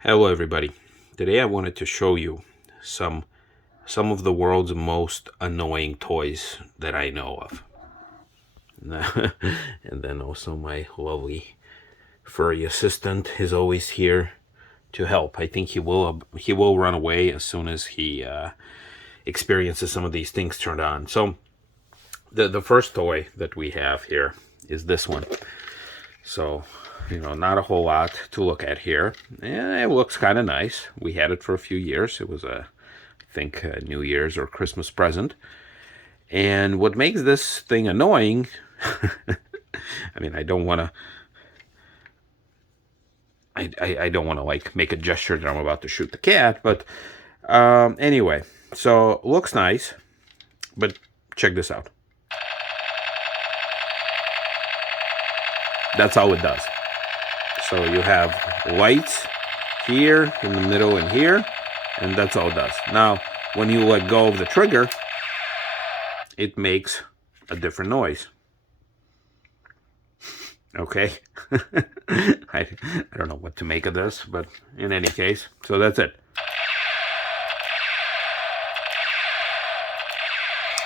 Hello everybody. Today I wanted to show you some of the world's most annoying toys that I know of. And then also my lovely furry assistant is always here to help. I think he will run away as soon as he experiences some of these things turned on. So the first toy that we have here is this one. So, not a whole lot to look at here. It looks kind of nice. We had it for a few years. It was I think, a New Year's or Christmas present. And what makes this thing annoying, I mean, I don't want to, I don't want to like make a gesture that I'm about to shoot the cat, but anyway, so looks nice, but check this out. That's all it does. So you have lights here, in the middle, and here, and that's all it does. Now, when you let go of the trigger, it makes a different noise. Okay? I don't know what to make of this, but in any case, so that's it.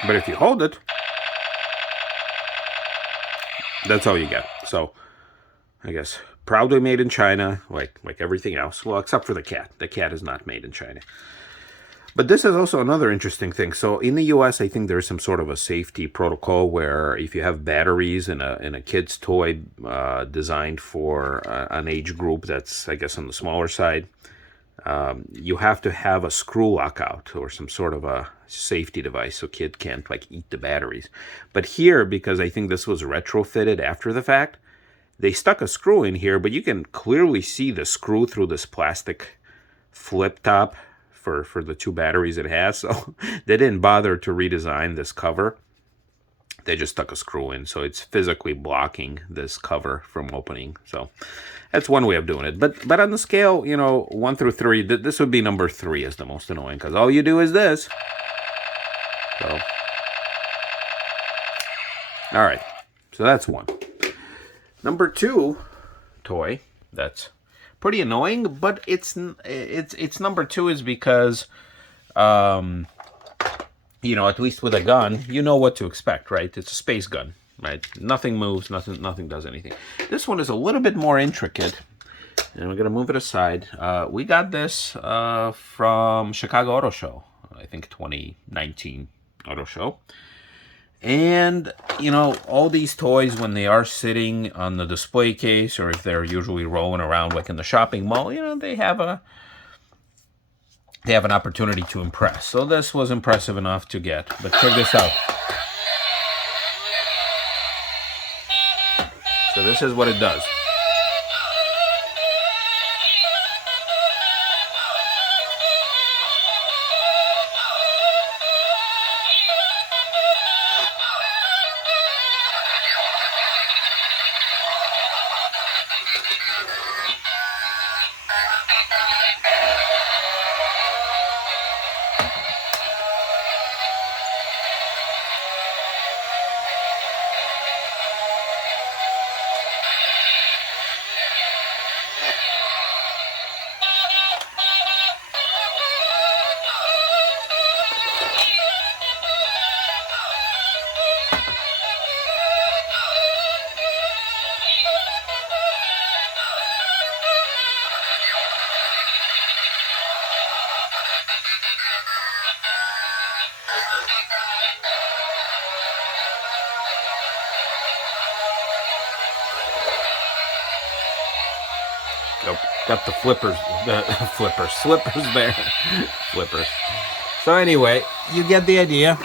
But if you hold it, that's all you get. So, I guess proudly made in China, like everything else. Well, except for the cat. The cat is not made in China. But this is also another interesting thing. So in the U.S., I think there's some sort of a safety protocol where if you have batteries in a kid's toy designed for an age group that's, I guess, on the smaller side, you have to have a screw lockout or some sort of a safety device so kid can't like eat the batteries. But here, because I think this was retrofitted after the fact, they stuck a screw in here, but you can clearly see the screw through this plastic flip top for the two batteries it has. So they didn't bother to redesign this cover. They just stuck a screw in, so it's physically blocking this cover from opening. So that's one way of doing it. But on the scale, 1 through 3, this would be number 3 is the most annoying, because all you do is this. So, all right. So that's 1. Number 2 toy that's pretty annoying, but it's number 2 is because, at least with a gun, you know what to expect, right? It's a space gun, right? Nothing moves, nothing does anything. This one is a little bit more intricate, and we're gonna move it aside. We got this from Chicago Auto Show, I think 2019 Auto Show. And, all these toys, when they are sitting on the display case, or if they're usually rolling around like in the shopping mall, they have an opportunity to impress. So this was impressive enough to get. But check this out. So this is what it does. Got the slippers there. Flippers. So anyway, you get the idea.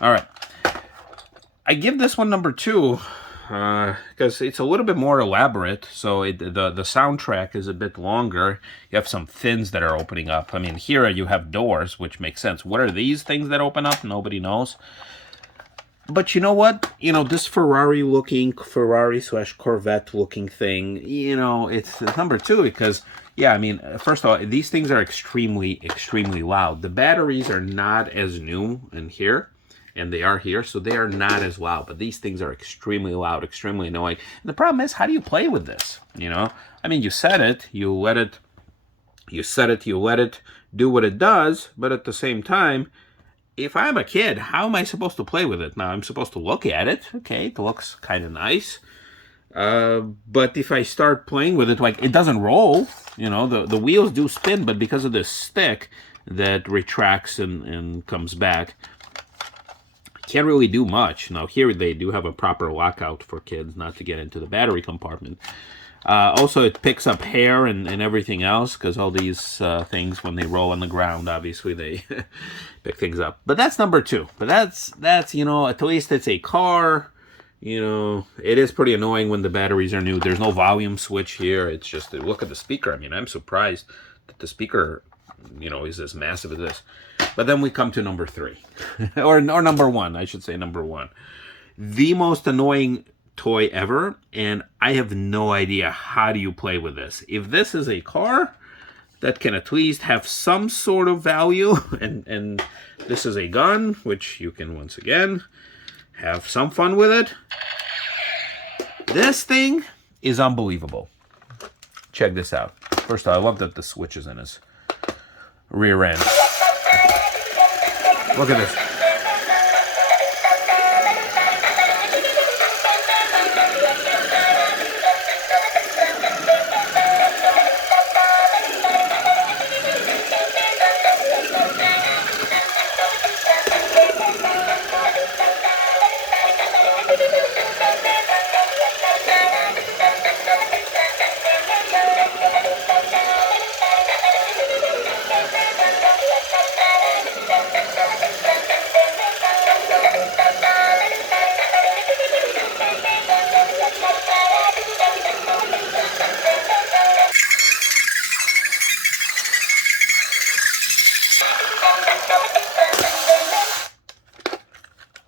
All right. I give this one number 2 because it's a little bit more elaborate. So the soundtrack is a bit longer. You have some fins that are opening up. I mean, here you have doors, which makes sense. What are these things that open up? Nobody knows. But you know what? This Ferrari/Corvette looking thing, it's number 2 because Yeah, I mean, first of all, these things are extremely, extremely loud. The batteries are not as new in here, and they are here, so they are not as loud. But these things are extremely loud, extremely annoying. And the problem is, how do you play with this? You know, I mean, you set it, you let it do what it does, but at the same time, if I'm a kid, how am I supposed to play with it? Now, I'm supposed to look at it. Okay, it looks kind of nice. But if I start playing with it, like, it doesn't roll, you know, the wheels do spin, but because of this stick that retracts and comes back, can't really do much. Now, here they do have a proper lockout for kids not to get into the battery compartment. Also, it picks up hair and everything else, because all these things, when they roll on the ground, obviously they pick things up. But that's number two. But that's, you know, at least it's a car. You know, it is pretty annoying when the batteries are new. There's no volume switch here. It's just, look at the speaker. I mean, I'm surprised that the speaker, you know, is as massive as this. But then we come to number three. or number one, I should say number one. The most annoying toy ever, and I have no idea how do you play with this. If this is a car that can at least have some sort of value, and this is a gun, which you can, once again, have some fun with it. This thing is unbelievable. Check this out. First of all, I love that the switch is in his rear end. Look at this.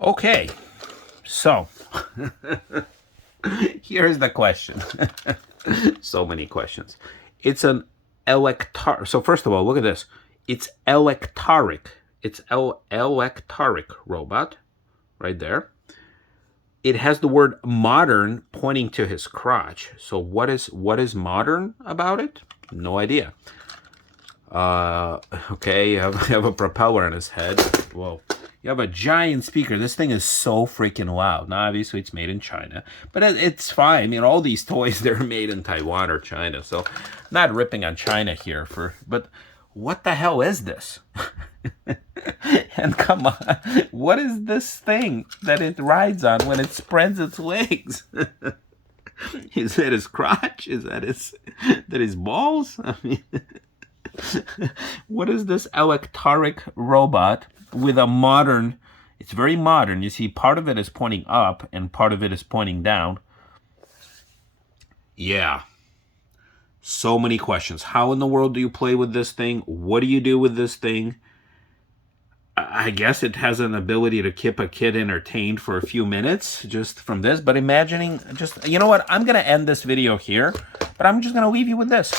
Okay, so here's the question. So many questions. It's an electar. So first of all, look at this. It's electaric. It's electaric robot, right there. It has the word modern pointing to his crotch. So what is modern about it? No idea. Okay, you have a propeller on his head. Whoa. You have a giant speaker. This thing is so freaking loud. Now, obviously, it's made in China, but it's fine. I mean, all these toys, they're made in Taiwan or China, so not ripping on China here. But what the hell is this? And come on, what is this thing that it rides on when it spreads its legs? Is that his crotch? Is that his balls? I mean, what is this electaric robot with a modern? It's very modern. You see, part of it is pointing up and part of it is pointing down. Yeah. So many questions. How in the world do you play with this thing? What do you do with this thing? I guess it has an ability to keep a kid entertained for a few minutes just from this. But imagining, just, you know what? I'm going to end this video here, but I'm just going to leave you with this.